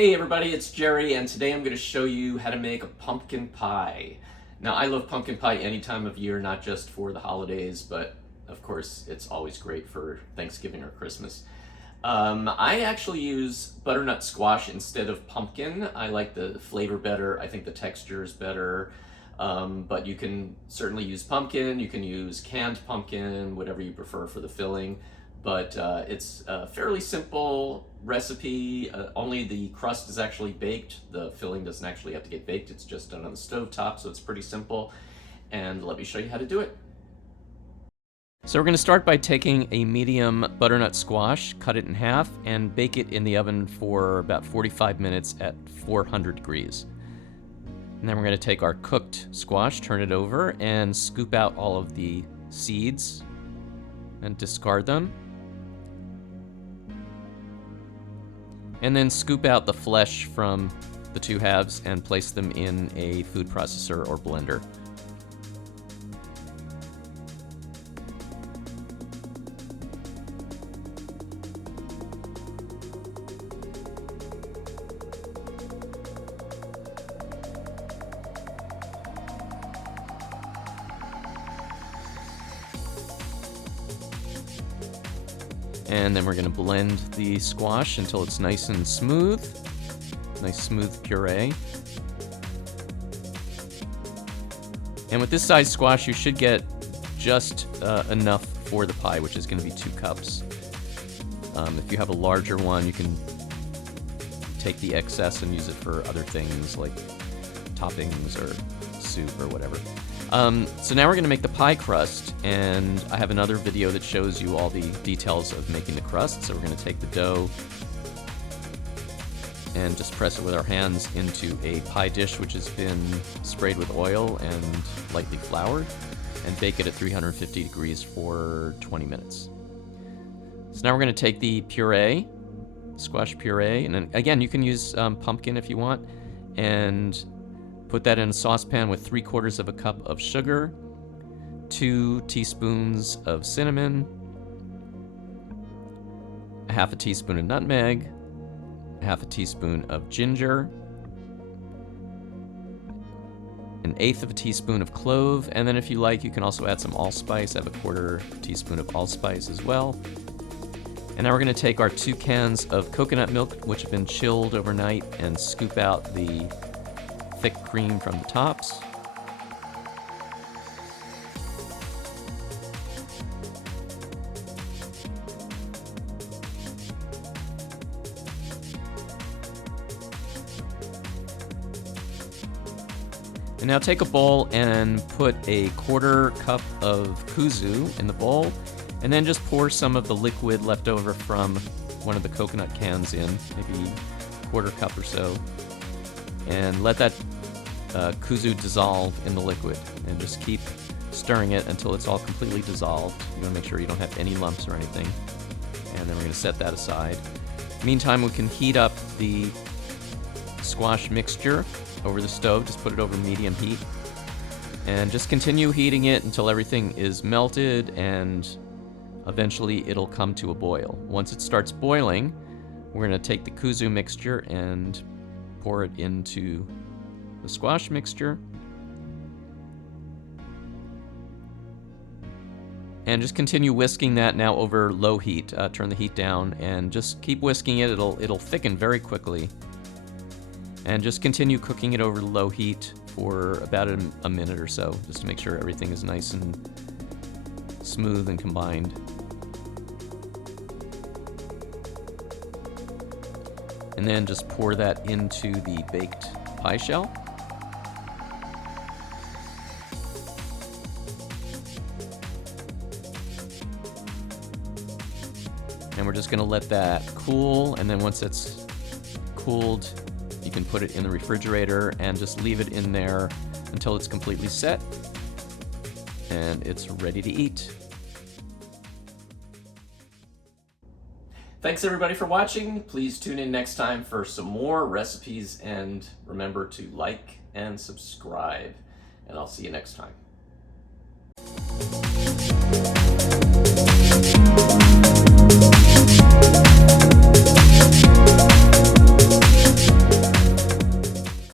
Hey everybody, it's Jerry, and today I'm going to show you how to make a pumpkin pie. Now, I love pumpkin pie any time of year, not just for the holidays, but of course it's always great for Thanksgiving or Christmas. I actually use butternut squash instead of pumpkin. I like the flavor better. I think the texture is better. But you can certainly use pumpkin. You can use canned pumpkin, whatever you prefer for the filling. But it's a fairly simple recipe. Only the crust is actually baked. The filling doesn't actually have to get baked. It's just done on the stove top, so it's pretty simple. And let me show you how to do it. So we're going to start by taking a medium butternut squash, cut it in half, and bake it in the oven for about 45 minutes at 400 degrees. And then we're going to take our cooked squash, turn it over, and scoop out all of the seeds and discard them. And then scoop out the flesh from the two halves and place them in a food processor or blender. And then we're going to blend the squash until it's nice and smooth. Nice smooth puree. And with this size squash, you should get just enough for the pie, which is going to be 2 cups. If you have a larger one, you can take the excess and use it for other things like toppings or soup or whatever. So now we're going to make the pie crust, and I have another video that shows you all the details of making the crust. So we're going to take the dough and just press it with our hands into a pie dish which has been sprayed with oil and lightly floured, and bake it at 350 degrees for 20 minutes. So now we're going to take the puree, squash puree, and then again you can use pumpkin if you want, and put that in a saucepan with 3/4 cup of sugar, 2 teaspoons of cinnamon, 1/2 teaspoon of nutmeg, 1/2 teaspoon of ginger, 1/8 teaspoon of clove, and then if you like, you can also add some allspice. I have 1/4 teaspoon of allspice as well. And now we're going to take our 2 cans of coconut milk, which have been chilled overnight, and scoop out the thick cream from the tops. And now take a bowl and put a 1/4 cup of kuzu in the bowl, and then just pour some of the liquid left over from one of the coconut cans in, maybe 1/4 cup or so, and let that kuzu dissolve in the liquid, and just keep stirring it until it's all completely dissolved. You want to make sure you don't have any lumps or anything, and then we're going to set that aside. Meantime, we can heat up the squash mixture over the stove. Just put it over medium heat, and just continue heating it until everything is melted, and eventually it'll come to a boil. Once it starts boiling, we're going to take the kuzu mixture and pour it into the squash mixture, and just continue whisking that now over low heat. Turn the heat down and just keep whisking it. It'll thicken very quickly, and just continue cooking it over low heat for about a minute or so, just to make sure everything is nice and smooth and combined. And then just pour that into the baked pie shell. And we're just going to let that cool, and then once it's cooled, you can put it in the refrigerator and just leave it in there until it's completely set, and it's ready to eat. Thanks everybody for watching. Please tune in next time for some more recipes, and remember to like and subscribe, and I'll see you next time.